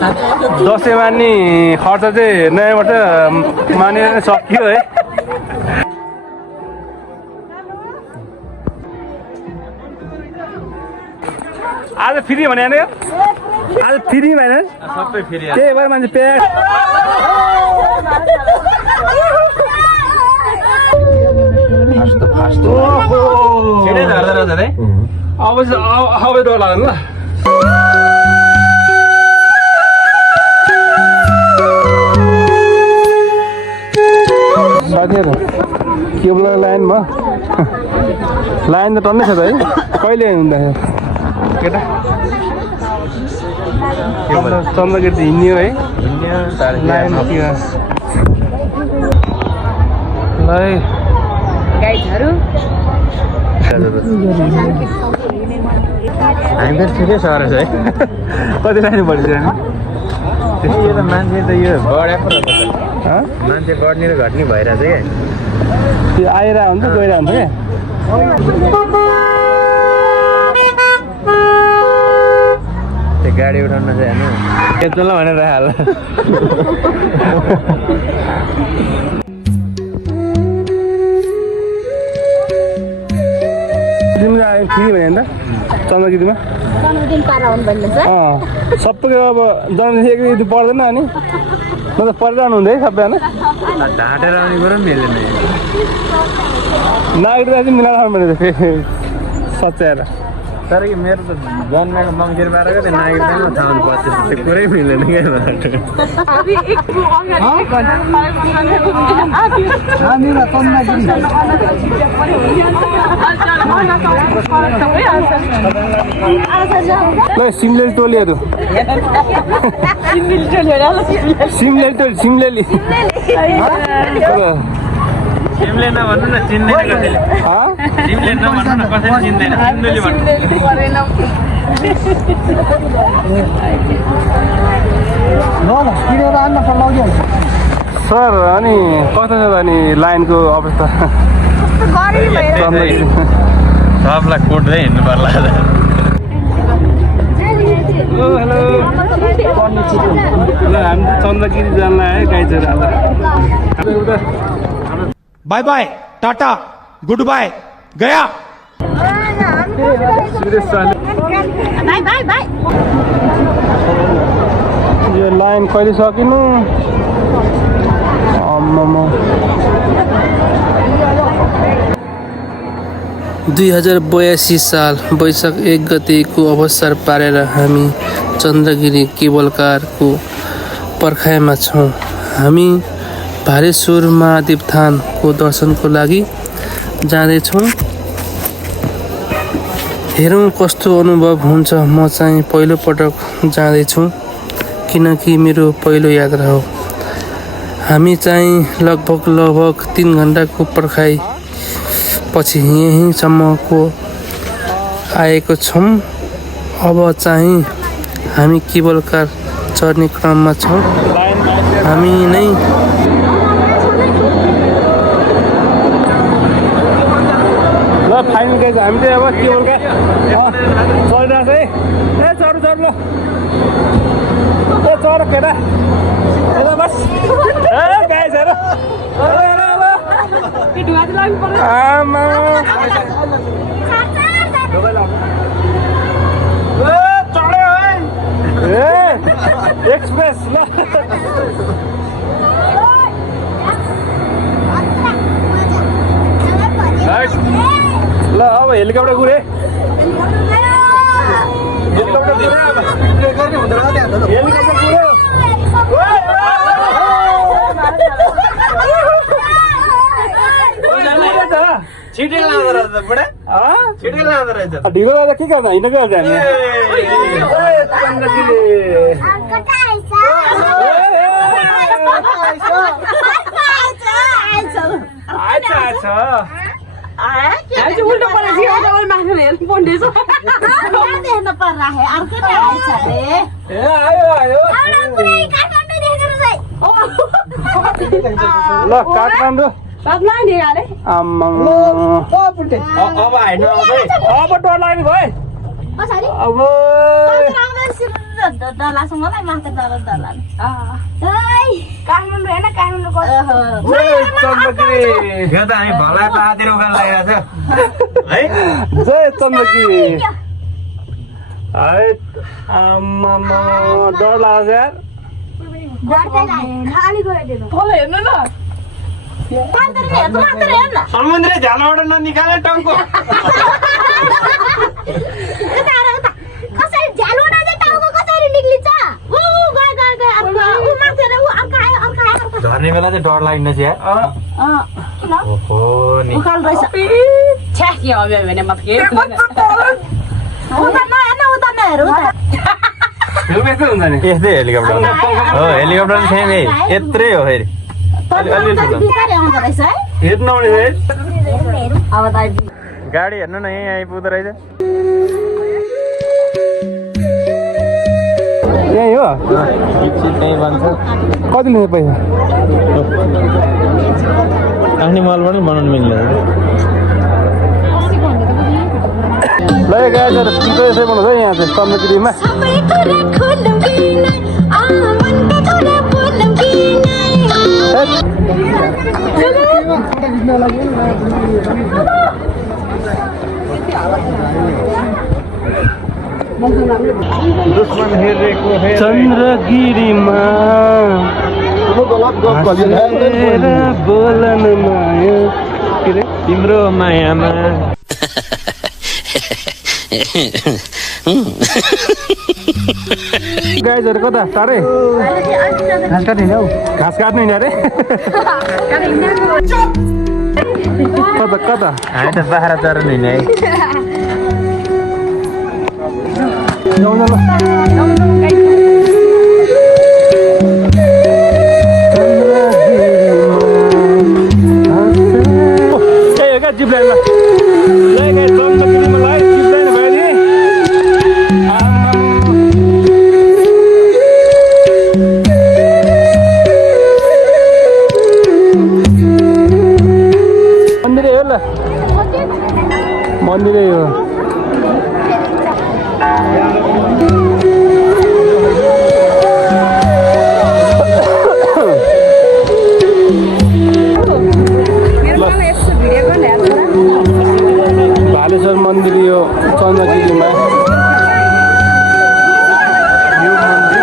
दसैँमा नि खर्च चाहिँ नयाँबाट मानेर सकियो है। आज फ्री भने आज फ्री भएन सबै फेरि त्यही भएर मान्छे प्याक छिटै झर्दो रहेछ है। अब डर लाग्दैन ल। साथीहरू केबुल लाइनमा लाइन त टन्नै छ त है। कहिले हुँदाखेरि केटा चन्द्रगिरी हिँड्यो है लाइन ल हामी त ठिकै सरेछ है। कति लाइन बढिन्छ त्यस्तो त मान्छे त यो बढेको रहेछ मान्छे बढ्ने र घट्ने भइरहेछ क्या। त्यो आइरहेको हुन्छ गइरहेको हुन्छ क्या। त्यो गाडी उठाउन चाहिँ होइन यत्रो भनेर हाल तिमीलाई फ्री भने त चन्द्रगिरीमा सबैको अब जन्मदिन एक पर्दैन अनि म त परिरहनु हुँदै सबैजना ढाँटेर आउने कुरो पनि मिल्दैन। नागरिकता चाहिँ मिलाएर आउनु पर्ने फेरि सच्याएर। तर कि मेरो त जन्मेको मङ्सिर 12 गते नागरिकतामा थाहा हुनुपर्छ त्यो कुरै मिल्दैन क्या। ल सिमलेली टोलीहरू सिमलेली सिमले नभन्नु न चिन्दैन कसैले। सिमले नभन्नु न कसैले चिन्दैन सिमलेली भन्नु। सर अनि कस्तो छ अनि लाइनको अवस्था? सबलाई कोट्दै हिँड्नु पर्ला। हेलो ल हामी चन्द्रगिरी जान आयो गाई चोर आज। Bye bye tata goodbye गया। यो लाइन कहिले सकिनु? 2082 साल वैशाख 1 गतेको अवसर पारेर हामी चन्द्रगिरी केबल कारको पर्खाइमा छौँ। हामी भालेश्वर महादेव थानको दर्शनको लागि जाँदैछौँ। हेरौँ कस्तो अनुभव हुन्छ। म चाहिँ पहिलोपटक जाँदैछु किनकि मेरो पहिलो यात्रा हो। हामी चाहिँ लगभग 3 घन्टाको पर्खाइ पछि यहीँसम्मको आएको छौँ। अब चाहिँ हामी केबल कार चढ्ने क्रममा छौँ। हामी नै ल फाइनल गाइज हामी चाहिँ अब केबल कार चढिरहेको छ है। ए चढ ल ए चढ केटा बस ए गाइज हेर आमा चढ्यो है ए एक्सप्रेस ल अब हेलिकप्टर गुरे छिटै लाँदो रहेछ बुढा छिटै लाँदो रहेछ। ढिलो गर्दा के गर्दा हिँड्न गयो हामी उल्टो ल काठमाडौँ आम्मा अब हाइड्नु आउँछ है। अब डर लाग्ने भयो अब डलासँगलाई माथि डला काठमाडौँ होइन काठमाडौँ यो त हामी भला पाहातिर उकालो लागिरहेको छ है जय चन्द्रगिरी है आम्मामा डर लाग्छ यार खाली गइदिनु तल हेर्नु न समुद्र झालबाट ननिकाले टाउको कसरी झालबाट चाहिँ टाउको कसरी निक्लिन्छ उ झर्ने बेला चाहिँ डर लाग्ने छ यार ओहो नि उकाल रहेछ छ्या के हो भने म के उता हेरौ त यो यस्तो हुन्छ नि यस्तै हेलिकप्टर हो हेलिकप्टर चाहिँ सेमै यत्रै हो फेरि हेर्नु आउने गाडी हेर्नु न यहीँ आइपुग्दो रहेछ यही हो त्यहीँ बन्छ कति लिन्छ पैसा आफ्नै मलबाट बनाउनु मिल्ने ल गाडी छिटो यसै बनाउँछ यहाँ चाहिँ चन्द्रगिरीमा दुश्मन हेरेको चन्द्रगिरीमा बोलन माया के रे तिम्रो मायामा गाइजहरू कता टाढै घाँस काट्ने हौ घाँस काट्नु नि अरे कता कता हामी त बाख्रा चराउनु हिँड्ने है जिप लाइनमा चन्द्रगिरीमा लाग्यो जिप लाइन भयो नि मन्दिरै हो ल मन्दिरै हो भालेश्वर मन्दिर यो चन्द्रगिरीमा यो मन्दिर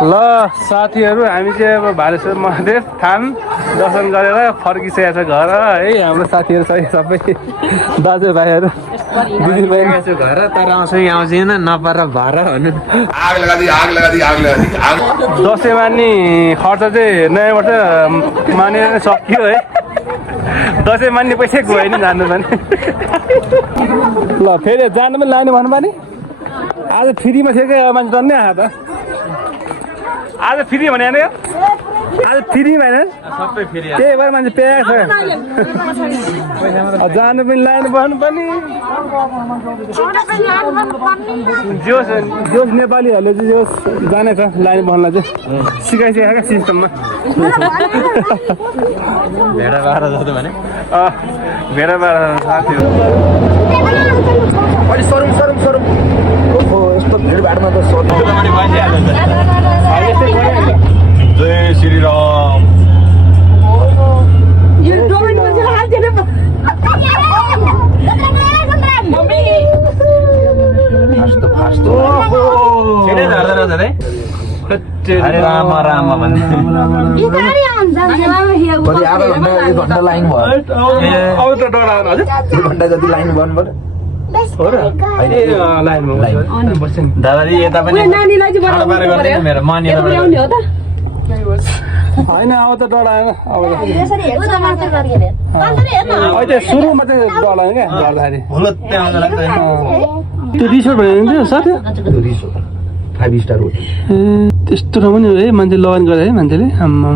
ल साथीहरू हामी चाहिँ अब भालेश्वर महादेव थान दर्शन गरेर फर्किसकेको छ घर है हाम्रो साथीहरू सबै दाजुभाइहरू दिदीभाइहरू घर तर आउँछ कि आउँदैन नपार भर भन्नु दसैँ मान्ने खर्च चाहिँ नयाँ वर्ष मानेर सकियो है दसैँ मान्ने पैसा गयो नि जानु पनि ल फेरि जानु पनि लानु भन्नु पनि आज फ्रीमा थियो क्या मान्छे टन्नै आएको त आज फ्री भने आज फ्री भएन सबै फेरि त्यही भएर मान्छे प्याएको छ जानु पनि लानु भन्नु पनि जोस् जोस् नेपालीहरूले चाहिँ जोस् जानेछ लाइन भन्नलाई चाहिँ सिकाइसकेको क्या सिस्टममा भेडा बाह्र जस्तो भने भेडा बाह्र साथीहरू यस्तो भिडभाडमा त जय श्री राम अरे राम राम भन्ने घन्टा लाइन भयो अब त डर आएन हजुर घन्टा जति लाइन गर्नु पर्यो हो र लाइनमा बस्छ नि दादाजी यता पनि मेरो मनी होइन अब त डर आएन अब अहिले सुरुमा चाहिँ डर लाग्यो क्या गर्दाखेरि त्यो रिसोर्ट भनेको थियो साथी रिसोर्ट 5 स्टार होटल ए त्यस्तो राम्रो नि है मान्छे लगन गरे है मान्छेले आम्मा